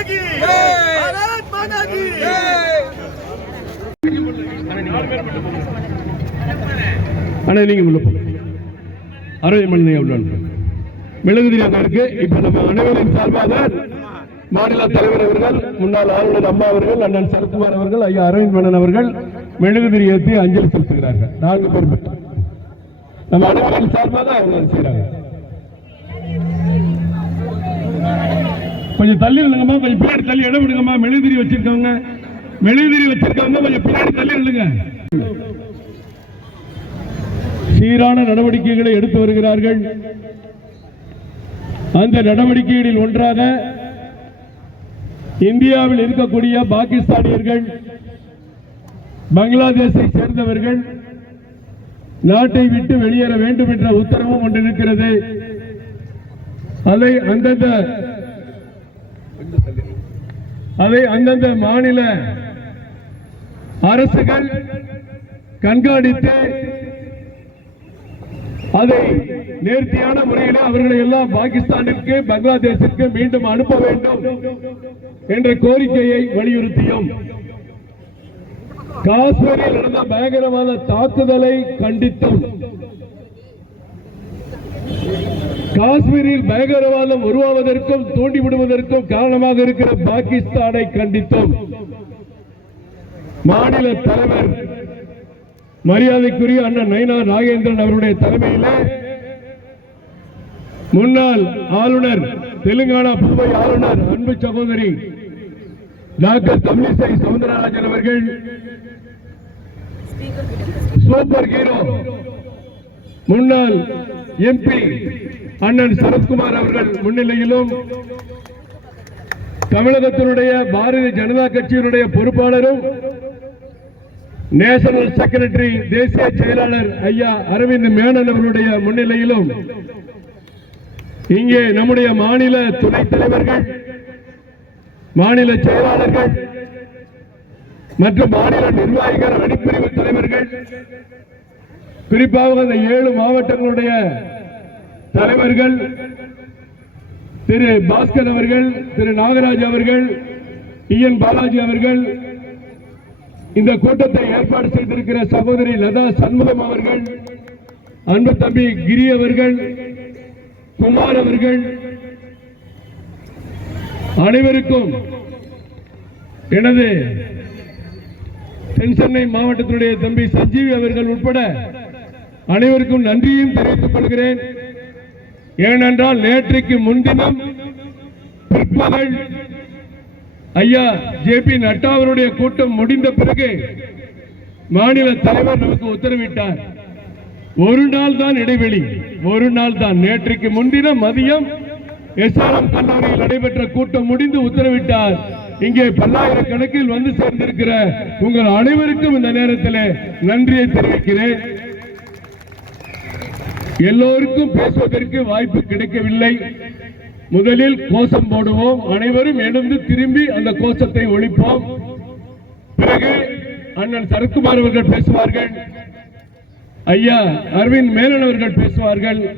की भारत माता की அண்ணா நீங்க உள்ள போங்க அறுபது மணி நேரம் உள்ள அனுப்புங்க. மெழுகுதிரி அங்க இருக்கு இப்ப நம்ம அனைவரின் சார்பாக மாநில தலைவர் அவர்கள் முன்னாள் ஆளுநர் அம்மா அவர்கள் அண்ணன் சரத்குமார் அவர்கள் ஐயா அரவிந்த் மன்னன் அவர்கள் மெழுகுதிரி ஏற்றி அஞ்சலி செலுத்துகிறார்கள் நான்கு பேர் மட்டும். நம்ம அனைவரின் சார்பாக அவங்க அதை கொஞ்சம் தள்ளி நில்லுங்கம்மா கொஞ்சம் பின்னாடி தள்ளி இடம் விடுங்கம்மா. மெழுகுதிரி வச்சிருக்கவங்க மெழுகுதிரி வச்சிருக்கவங்க கொஞ்சம் பின்னாடி தள்ளி நில்லுங்க சீரான நடவடிக்கைகளை எடுத்து வருகிறார்கள். அந்த நடவடிக்கைகளில் ஒன்றாக இந்தியாவில் இருக்கக்கூடிய பாகிஸ்தானியர்கள் பங்களாதேஷை சேர்ந்தவர்கள் நாட்டை விட்டு வெளியேற வேண்டும் என்ற உத்தரவும் ஒன்று இருக்கிறது. அதை அந்தந்த அதை அந்தந்த மாநில அரசுகள் கண்காணித்து அதை நேர்த்தியான முறையில் அவர்களை எல்லாம் பாகிஸ்தானிற்கு பங்களாதேசிற்கு மீண்டும் அனுப்ப வேண்டும் என்ற கோரிக்கையை வலியுறுத்தியும். காஷ்மீரில் நடந்த பயங்கரவாத தாக்குதலை கண்டித்தும் காஷ்மீரில் பயங்கரவாதம் உருவாவதற்கும் தூண்டிவிடுவதற்கும் காரணமாக இருக்கிற பாகிஸ்தானை கண்டித்தோம். மாநில தலைவர் மரியாதைக்குரிய அண்ணன் நயனா நாகேந்திரன் அவருடைய தலைமையில் முன்னாள் ஆளுநர் தெலுங்கானா புதுவை ஆளுநர் அன்பு சகோதரி டாக்டர் தமிழிசை சவுந்தரராஜன் அவர்கள் சூப்பர் ஹீரோ முன்னாள் எம்பி அண்ணன் சரத்குமார் அவர்கள் முன்னிலையிலும் தமிழகத்தினுடைய பாரதிய ஜனதா கட்சியினுடைய பொறுப்பாளரும் நேஷனல் செக்ரட்டரி தேசிய செயலாளர் ஐயா அரவிந்த் மேனன் அவருடைய முன்னிலையிலும் இங்கே நம்முடைய மாநில துணைத் தலைவர்கள் மாநில செயலாளர்கள் மற்றும் மாநில நிர்வாகிகள் அணிப்பிரிவு தலைவர்கள் குறிப்பாக அந்த ஏழு மாவட்டங்களுடைய தலைவர்கள் திரு பாஸ்கர் அவர்கள் திரு நாகராஜ் அவர்கள் டி என் பாலாஜி அவர்கள் இந்த கூட்டத்தை ஏற்பாடு செய்திருக்கிற சகோதரி லதா சண்முகம் அவர்கள் அன்பு தம்பி கிரி அவர்கள் குமார் அவர்கள் அனைவருக்கும் எனது தென்சென்னை மாவட்டத்தினுடைய தம்பி சஞ்சீவி அவர்கள் உட்பட அனைவருக்கும் நன்றியும் தெரிவித்துக் கொள்கிறேன். ஏனென்றால் நேற்றைக்கு முன்தினம் பிற்பகல் ஐயா ஜே பி நட்டா அவருடைய கூட்டம் முடிந்த பிறகு மாநில தலைவர் நமக்கு உத்தரவிட்டார். ஒரு நாள் தான் இடைவெளி. ஒரு நாள் தான் நேற்றுக்கு முன்தினம் மதியம் எஸ்ஆர்எம் கல்லூரியில் நடைபெற்ற கூட்டம் முடிந்து உத்தரவிட்டார். இங்கே பல்லாயிரக்கணக்கில் வந்து சேர்ந்திருக்கிற உங்கள் அனைவருக்கும் இந்த நேரத்தில் நன்றியை தெரிவிக்கிறேன். எல்லோருக்கும் பேசுவதற்கு வாய்ப்பு கிடைக்கவில்லை. முதலில் கோஷம் போடுவோம். அனைவரும் எழுந்து திரும்பி அந்த கோஷத்தை ஒழிப்போம். பிறகு அண்ணன் சரத்குமார் அவர்கள் பேசுவார்கள். ஐயா அரவிந்த் மேனன் அவர்கள் பேசுவார்கள்.